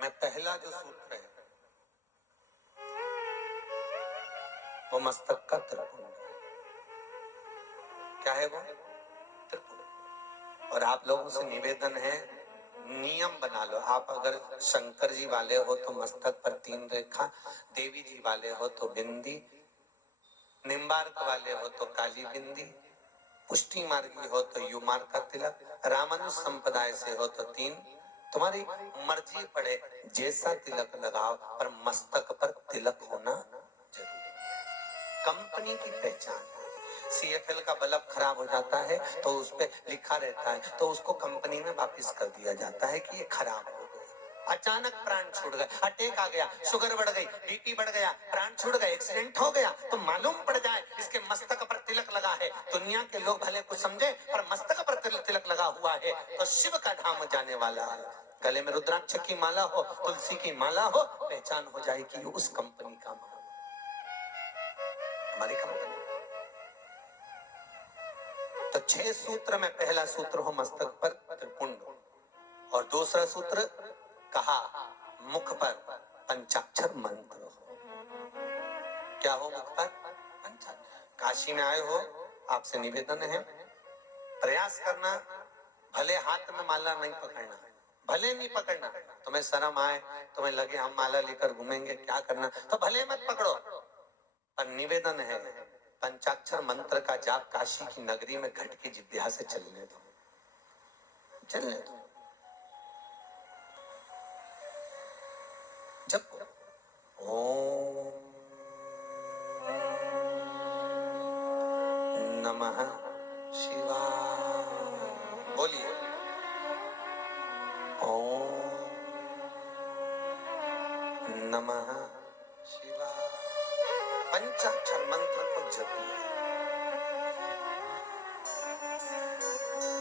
में पहला जो सूत्र है वो मस्तक का त्रिपुंड है। क्या है वो? त्रिपुंड। और आप लोगों से निवेदन है, नियम बना लो। आप अगर शंकर जी वाले हो तो मस्तक पर 3 रेखा, देवी जी वाले हो तो बिंदी, निम्बार्क वाले हो तो काली बिंदी, पुष्टि मार्गी हो तो यू मार्ग का तिलक, रामानुज संप्रदाय से हो तो 3। तुम्हारी मर्जी पड़े जैसा तिलक लगाओ, पर मस्तक पर तिलक होना जरूरी है। कंपनी की पहचान। CFL का बल्ब खराब हो जाता है तो उस पे लिखा रहता है, तो उसको कंपनी में वापस कर दिया जाता है कि ये खराब हो गया। अचानक प्राण छूट गए, अटैक आ गया, शुगर बढ़ गई, बीपी बढ़ गया, प्राण छूट गए, एक्सीडेंट हो गया, तो मालूम पड़ जाए इसके मस्तक पर तिलक लगा है। दुनिया के लोग भले कुछ समझे, पर मस्तक पर तिलक लगा हुआ है तो शिव का धाम जाने वाला है। गले में रुद्राक्ष की माला हो, तुलसी की माला हो, पहचान हो जाएगी उस कंपनी का माल, हमारी कंपनी। तो 6 सूत्र में पहला सूत्र हो मस्तक पर त्रिपुंड, और दूसरा सूत्र कहा मुख पर पंचाक्षर मंत्र हो। क्या हो मुख पर? पंचाक्षर। काशी में आए हो, आपसे निवेदन है, प्रयास करना, भले हाथ में माला नहीं पकड़ना, भले नहीं पकड़ना, तुम्हें शर्म आए, तुम्हें लगे हम माला लेकर घूमेंगे क्या करना, तो भले मत पकड़ो, पर निवेदन है पंचाक्षर मंत्र का जाप काशी की नगरी में घट की जिद्या से चलने दो, चलने दो। जब ओम नमः शिवाय बोलिए, ओम नमः शिवाय, पंचाक्षर मंत्र को जपिए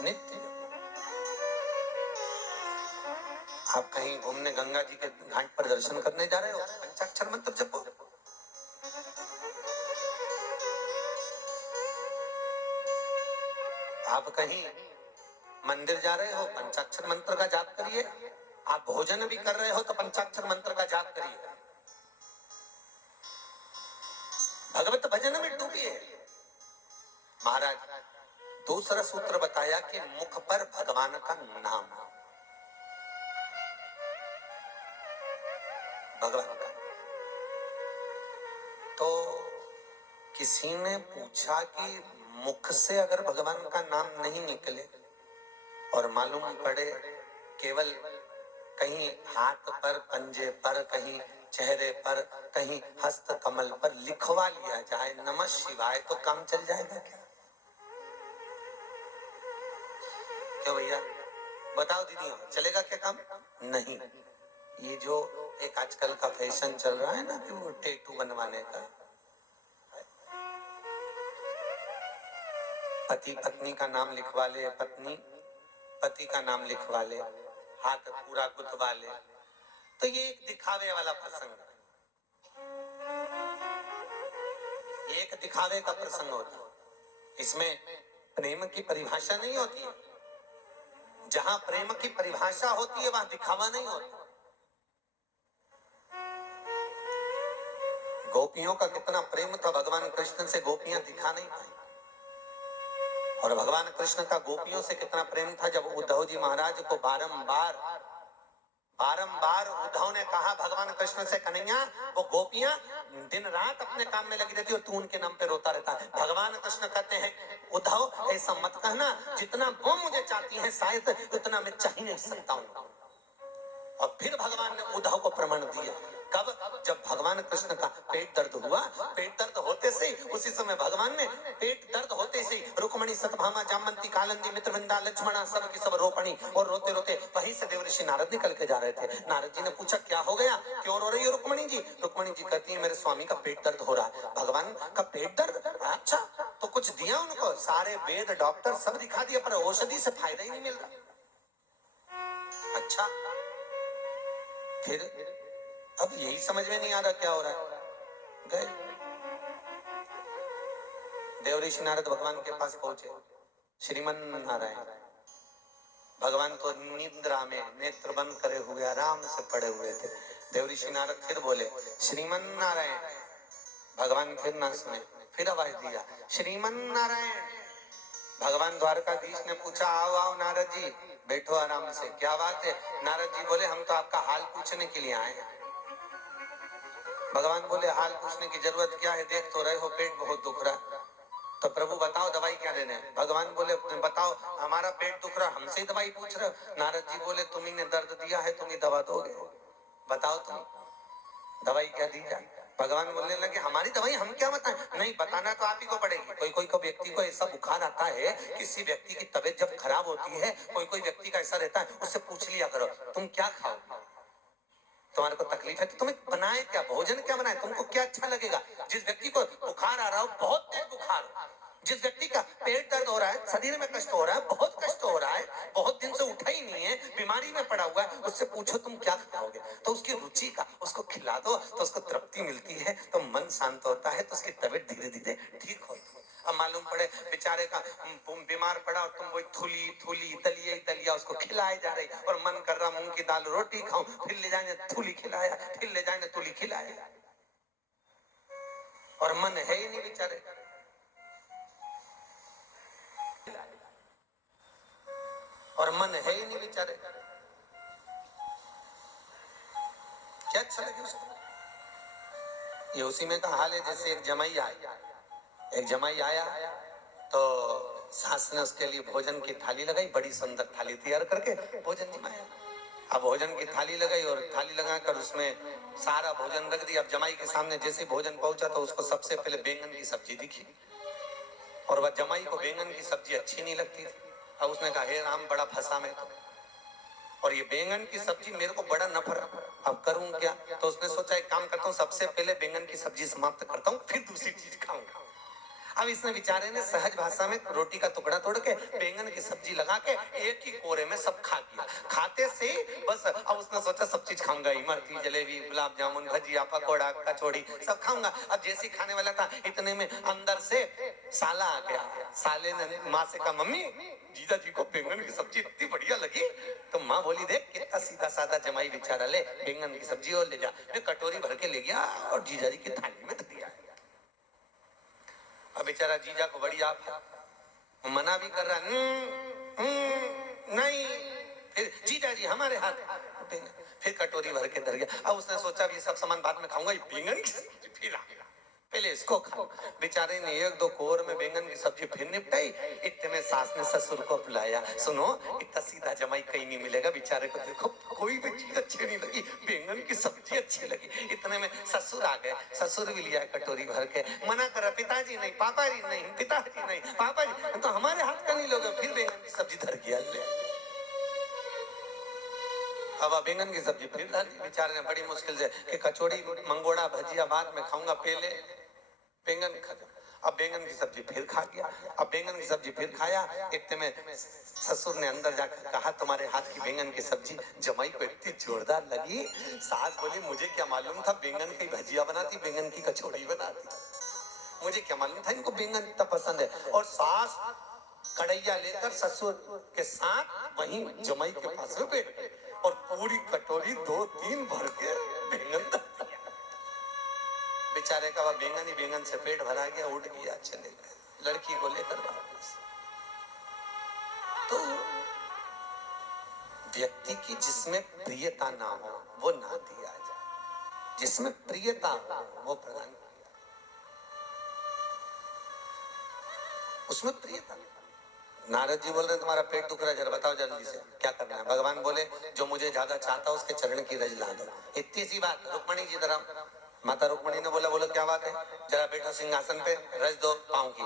नित्य। आप कहीं घूमने गंगा जी के घाट पर दर्शन करने जा रहे हो, पंचाक्षर मंत्र जपो। आप कहीं मंदिर जा रहे हो, पंचाक्षर मंत्र का जाप करिए। आप भोजन भी कर रहे हो तो पंचाक्षर मंत्र का जाप करिए। भगवत भजन में डूबिए। महाराज दूसरा सूत्र बताया कि मुख पर भगवान का नाम, भगवान का। तो किसी ने पूछा कि मुख से अगर भगवान का नाम नहीं निकले और मालूम पड़े केवल कहीं हाथ पर, पंजे पर, कहीं चेहरे पर, कहीं हस्त कमल पर लिखवा लिया जाए नमः शिवाय, तो काम चल जाएगा क्या? क्यों भैया बताओ दीदी, चलेगा क्या काम? नहीं। ये जो एक आजकल का फैशन चल रहा है ना कि वो टैटू बनवाने का, पति पत्नी का नाम लिखवा ले, पत्नी पति का नाम लिखवा ले, हाथ पूरा गुथवा ले, तो ये एक दिखावे वाला प्रसंग है, ये एक दिखावे का प्रसंग होता है। इसमें प्रेम की परिभाषा नहीं होती है। जहां प्रेम की परिभाषा होती है वहां दिखावा नहीं होता। गोपियों का कितना प्रेम था भगवान कृष्ण से, गोपियां दिखा नहीं पाई। और भगवान कृष्ण का गोपियों से कितना प्रेम था, जब उद्धव जी महाराज को बारंबार उद्धव ने कहा भगवान कृष्ण से, कन्हैया वो गोपियां दिन रात अपने काम में लगी रहती और तू उनके नाम पे रोता रहता है। भगवान कृष्ण कहते हैं उद्धव ऐसा मत कहना, जितना वो मुझे चाहती हैं शायद उतना मैं चाह ही नहीं सकता हूँ। और फिर भगवान ने उद्धव को प्रमाण दिया। कब? जब भगवान कृष्ण का पेट दर्द हुआ, पेट दर्द होते से उसी समय भगवान ने पेट दर्द होते से रुक्मणी, सतभामा, जामवंती, कालिंदी, मित्रविंदा, लक्ष्मणा सब की सब रोपणी, और रोते रोते वहीं से देवऋषि नारद निकल के जा रहे थे। नारद जी ने पूछा क्या हो गया, क्यों रो रही है रुक्मणी जी? रुक्मणी जी कहती है मेरे स्वामी का पेट दर्द हो रहा है। भगवान का पेट दर्द, अच्छा तो कुछ दिया उनको, सारे वेद डॉक्टर सब दिखा दिया, पर औषधि से फायदा ही नहीं मिल रहा। अच्छा फिर अब यही समझ में नहीं आ रहा क्या हो रहा है। गए देवऋषि नारद भगवान के पास पहुंचे। श्रीमन नारायण भगवान तो निद्रा में नेत्र बंद करे हुए आराम से पड़े हुए थे। देवऋषि नारद फिर बोले श्रीमन नारायण। भगवान फिर ना सुने, फिर आवाज दिया श्रीमन नारायण। भगवान द्वारकाधीश ने पूछा आओ आओ नारद जी, बैठो आराम से, क्या बात है? नारद जी बोले हम तो आपका हाल पूछने के लिए आए हैं। भगवान बोले हाल पूछने की जरूरत क्या है, देख तो रहे हो पेट बहुत दुख रहा है, तो प्रभु बताओ दवाई क्या देने हैं? भगवान बोले बताओ हमारा पेट दुख रहा, हमसे ही दवाई पूछ रहे हो? नारद जी बोले तुम्ही ने दर्द दिया है, तुम ही दवा दोगे, बताओ तुम दवाई क्या दी जाए? भगवान बोलने लगे हमारी दवाई हम क्या बताएं? नहीं बताना तो आप ही को पड़ेगी। कोई कोई को व्यक्ति को ऐसा बुखार आता है, किसी व्यक्ति की तबीयत जब खराब होती है, कोई कोई व्यक्ति का ऐसा रहता है, उससे पूछ लिया करो तुम क्या खाओ, तुम्हारे को तकलीफ है तो तुम्हें बनाए क्या, भोजन क्या बनाए, तुमको क्या अच्छा लगेगा? जिस व्यक्ति को बुखार आ रहा हो, बहुत तेज बुखार हो, जिस व्यक्ति का पेट दर्द हो रहा है, शरीर में कष्ट हो रहा है, बहुत कष्ट हो रहा है, बहुत दिन से उठा ही नहीं है, बीमारी में पड़ा हुआ है, उससे पूछो तुम क्या खाओगे, तो उसकी रुचि का उसको खिला दो तो उसको तृप्ति मिलती है, तो मन शांत होता है, तो उसकी तबीयत धीरे धीरे ठीक होती है। अब मालूम पड़े बेचारे का बीमार पड़ा और तुम वही थूली थूली तलिया तलिया उसको खिलाए जा रही, और मन कर रहा मूंग की दाल रोटी खाऊं, फिर ले जाने थूली खिलाया, फिर ले जाने थूली खिलाया, और मन है ही नहीं बेचारे, और मन है ही नहीं बेचारे, क्या अच्छा लगे उसको? ये उसी में का हाल है जैसे एक जमाई आया, एक जमाई आया तो सास ने उसके लिए भोजन की थाली लगाई, बड़ी सुंदर थाली तैयार करके भोजन जमाया। अब भोजन की थाली लगाई और थाली लगाकर उसमें सारा भोजन रख दिया। अब जमाई के सामने जैसे भोजन पहुंचा तो उसको सबसे पहले बैंगन की सब्जी दिखी, और वह जमाई को बैंगन की सब्जी अच्छी नहीं लगती थी। अब उसने कहा हे राम बड़ा फंसा मैं तो, और ये बैंगन की सब्जी मेरे को बड़ा नफरत, अब करूं क्या? तो उसने सोचा एक काम करता हूँ, सबसे पहले बैंगन की सब्जी समाप्त करता हूँ, फिर दूसरी चीज खाऊंगा। अब इसने बेचारे ने सहज भाषा में रोटी का टुकड़ा तोड़ के बैंगन की सब्जी लगा के एक ही कोरे में सब खा गया। खाते से बस अब उसने सोचा सब चीज खाऊंगा, इमरती जलेबी गुलाब जामुन भजिया पकौड़ा कचौड़ी सब खाऊंगा। अब जैसे ही खाने वाला था इतने में अंदर से साला आ गया। साले ने माँ से कहा मम्मी जीजा जी को बैंगन की सब्जी इतनी बढ़िया लगी, तो माँ बोली देख कितना सीधा साधा जमाई बेचारा, ले बैंगन की सब्जी और ले जा। कटोरी भर के ले गया और जीजा जी की थाली में दिया। अब बेचारा जीजा को बड़ी आप मना भी कर रहा नहीं, फिर जीजा जी हमारे हाथ, फिर कटोरी भर के धर गया। अब उसने सोचा भी सब सामान बाद में खाऊंगा, बैंगन की सब्जी फिर आ गया, पहले इसको खाओ। बेचारे ने एक दो कोर में बैंगन की सब्जी फिर निपटाई। इतने में सास ने ससुर को बुलाया, सुनो इतना सीधा जमाई कहीं नहीं मिलेगा, बेचारे को देखो कोई भी चीज अच्छी नहीं लगी, बैंगन की सब्जी अच्छी लगी। इतने में ससुर आ गए, ससुर भी लिया कटोरी भर के, मना करा पिताजी नहीं पापा जी नहीं, पिताजी नहीं पापा जी, तो हमारे हाथ का नहीं लोगे, फिर बैंगन की सब्जी धर गया ले। अब बैंगन की सब्जी फिर डाली बेचारे ने बड़ी मुश्किल से कि कचौड़ी मंगोड़ा भजिया बाद में खाऊंगा, पहले बैंगन खा। अब बैंगन की सब्जी फिर खा गया। अब बैंगन की सब्जी फिर खाया। इतने में ससुर ने अंदर जाकर कहा तुम्हारे हाथ की बैंगन की सब्जी जमाई को इतनी जोरदार लगी। सास बोली मुझे क्या मालूम था बैंगन की भजिया बनाती, बैंगन की कचौड़ी बनाती, मुझे क्या मालूम था इनको बैंगन इतना पसंद है। और सास कढ़ैया लेकर ससुर के साथ वहीं जमाई के पास में बैठ गए और पूरी कटोरी 2-3 भर के बैंगन, बेचारे का वह बैंगन ही बैंगन से पेट भरा गया, उठ गया, चले गए लड़की को लेकर वापस। तो व्यक्ति की जिसमें प्रियता ना हो वो ना दिया जाए, जिसमें प्रियता हो वो प्रदान किया, उसमें प्रियता। नारद जी बोल रहे तुम्हारा पेट दुख रहा है, जरा बताओ जल्दी से क्या करना है? भगवान बोले जो मुझे ज्यादा चाहता उसके चरण की रज ला दो। इतनी सी बात। रुक्मणी जी तरह माता रुक्मणी ने बोला बोलो क्या बात है, जरा बैठो सिंहासन पे, रज दो पांव की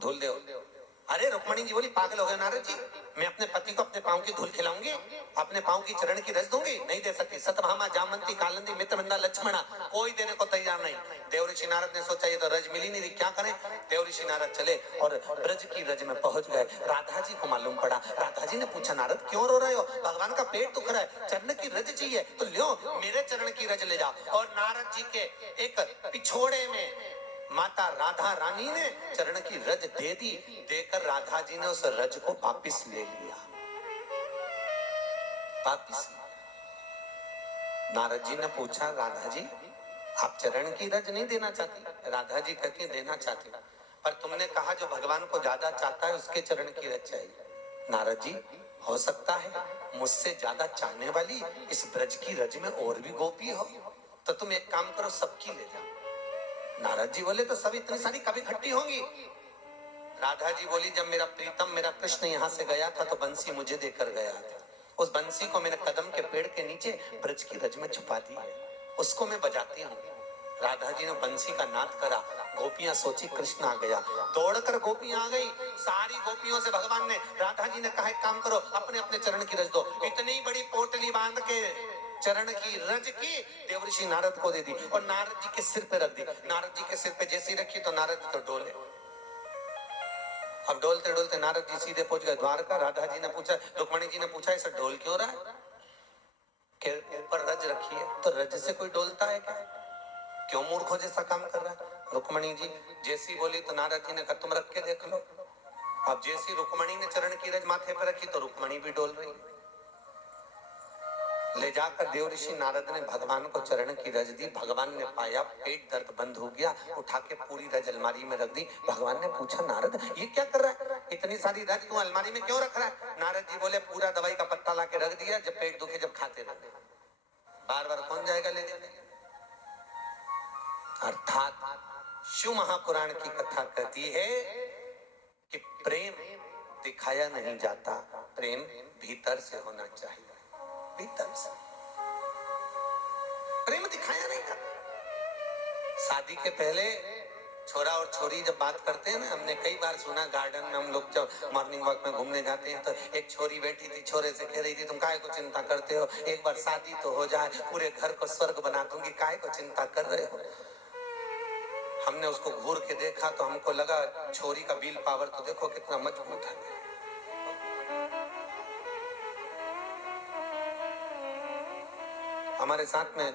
धूल दो। अरे रुक्मणी जी बोली पागल हो गए नारद जी, मैं अपने पति को अपने पांव की धूल खिलाऊंगी, अपने पांव की चरण की रज दूंगी? नहीं दे सकती। सतभामा जामंती कालिंदी मित्रवृंदा लक्ष्मणा कोई देने को तैयार नहीं। देवऋषि नारद ने सोचा ये तो रज मिली नहीं, क्या करें? देवऋषि नारद चले और ब्रज की रज में पहुंच गए। राधा जी को मालूम पड़ा, राधा जी ने पूछा नारद क्यों रो रहे हो? भगवान का पेट दुख रहा है, चरण की रज चाहिए, तो लो मेरे चरण की रज ले जाओ। और नारद जी के एक पिछोड़े में माता राधा रानी ने चरण की रज दे दी। देकर राधा जी ने उस रज को वापिस ले लिया। वापिस। नारद जी ने पूछा, राधा जी आप चरण की रज नहीं देना चाहती? राधा जी कहती हैं देना चाहती, पर तुमने कहा जो भगवान को ज्यादा चाहता है उसके चरण की रज चाहिए। नारद जी हो सकता है मुझसे ज्यादा चाहने वाली इस ब्रज की रज में और भी गोपी हो, तो तुम एक काम करो सबकी ले जाओ। नारद जी बोले तो सब इतनी सारी कभी इकट्ठी होंगी? राधा जी बोली जब मेरा प्रीतम मेरा कृष्ण यहाँ से गया था तो बंसी मुझे देकर गया था, उस बंसी को मैंने कदम के पेड़ के नीचे ब्रज की रज में छुपा दी है, उसको मैं बजाती हूँ। राधा जी ने बंसी का नाद करा, गोपियां सोची कृष्ण आ गया, दौड़कर गोपियां आ गई। सारी गोपियों से भगवान ने, राधा जी ने कहा एक काम करो अपने अपने चरण की रज दो। इतनी बड़ी पोटली बांध के चरण की रज की देवर्षि नारद को दे दी और नारद जी के सिर पे रख दी। नारद जी के सिर पे जैसी रखी तो नारद जी तो डोले। अब डोलते डोलते नारद जी सीधे पहुंच गए द्वारका। राधा जी ने पूछा, रुक्मणी जी ने पूछा ऐसा डोल क्यों रहा है? के ऊपर रज रखी है तो रज से कोई डोलता है क्या? क्यों मूर्खों जैसा काम कर रहा है? रुक्मणी जी जैसी बोली तो नारद जी ने कहा तुम रख के देख लो। अब जैसी रुक्मणी ने चरण की रज माथे पर रखी तो रुक्मणी भी डोल रही। ले जाकर देवऋषि नारद ने भगवान को चरण की रज दी। भगवान ने पाया पेट दर्द बंद हो गया, उठा के पूरी रज अलमारी में रख दी। भगवान ने पूछा नारद ये क्या कर रहा है, इतनी सारी रज तू अलमारी में क्यों रख रहा है? नारद जी बोले पूरा दवाई का पत्ता ला के रख दिया, जब पेट दुखे जब खाते रहते, बार बार कौन जाएगा लेने। अर्थात शिव महापुराण की कथा कहती है कि प्रेम दिखाया नहीं जाता, प्रेम भीतर से होना चाहिए। भीतर से प्रेम दिखाया नहीं जाता। शादी के पहले छोरा और छोरी जब बात करते हैं ना, हमने कई बार सुना गार्डन में हम लोग जब मॉर्निंग वॉक में घूमने जाते हैं तो एक छोरी बैठी थी, छोरे से कह रही थी तुम काहे को चिंता करते हो, एक बार शादी तो हो जाए, पूरे घर को स्वर्ग बना दूंगी, काहे को चिंता कर रहे हो। हमने उसको घूर के देखा तो हमको लगा छोरी का विल पावर तो देखो कितना मजबूत है। हमारे साथ में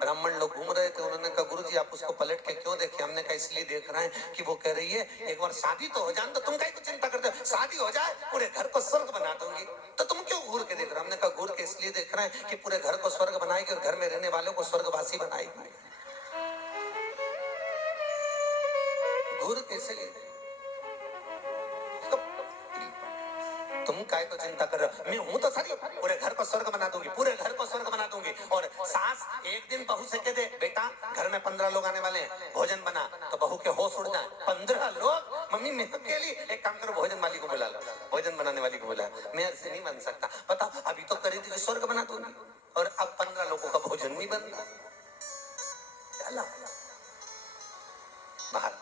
ब्राह्मण लोग घूम रहे थे, उन्होंने कहा गुरुजी आप उसको पलट के क्यों देखे? हमने कहा इसलिए देख रहे हैं कि वो कह रही है एक बार शादी तो हो जाए, तो तुम काहे को चिंता करते हो, शादी हो जाए पूरे घर को स्वर्ग बना दूंगी, तो तुम क्यों घूर के देख रहे हो? हमने कहा घूर के इसलिए देख रहे हैं कि पूरे घर को स्वर्ग बनाएगी और घर में रहने वालों को स्वर्गवासी बनाएगी। घूर कैसे ले? तुम काय को चिंता कर रहे हो, मैं हूं तो सारी, पूरे घर को स्वर्ग बना दूंगी, पूरे घर को स्वर्ग बना दूंगी। और सास एक दिन बहू से कह दे बेटा घर में 15 लोग आने वाले हैं, भोजन बना, तो बहू के होश उड़ जाए। 15 लोग? मम्मी मैं अकेली? एक काम करो भोजन वाली को बुला लो, भोजन बनाने वाली को बुला, मैं ऐसे नहीं बन सकता। बताओ अभी तो करी थी स्वर्ग बना दूंगी और अब 15 लोगों का भोजन नहीं बन रहा। बाहर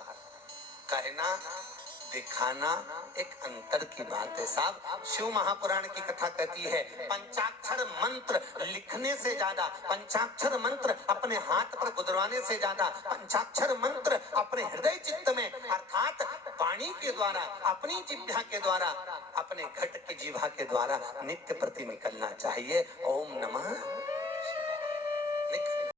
कहना दिखाना एक अंतर की बात है साहब। शिव महापुराण की कथा कहती है पंचाक्षर मंत्र लिखने से ज्यादा, पंचाक्षर मंत्र अपने हाथ पर गुदरवाने से ज्यादा, पंचाक्षर मंत्र अपने हृदय चित्त में अर्थात वाणी के द्वारा, अपनी जिह्वा के द्वारा, अपने घट की जिह्वा के द्वारा नित्य प्रति निकलना चाहिए। ओम नमः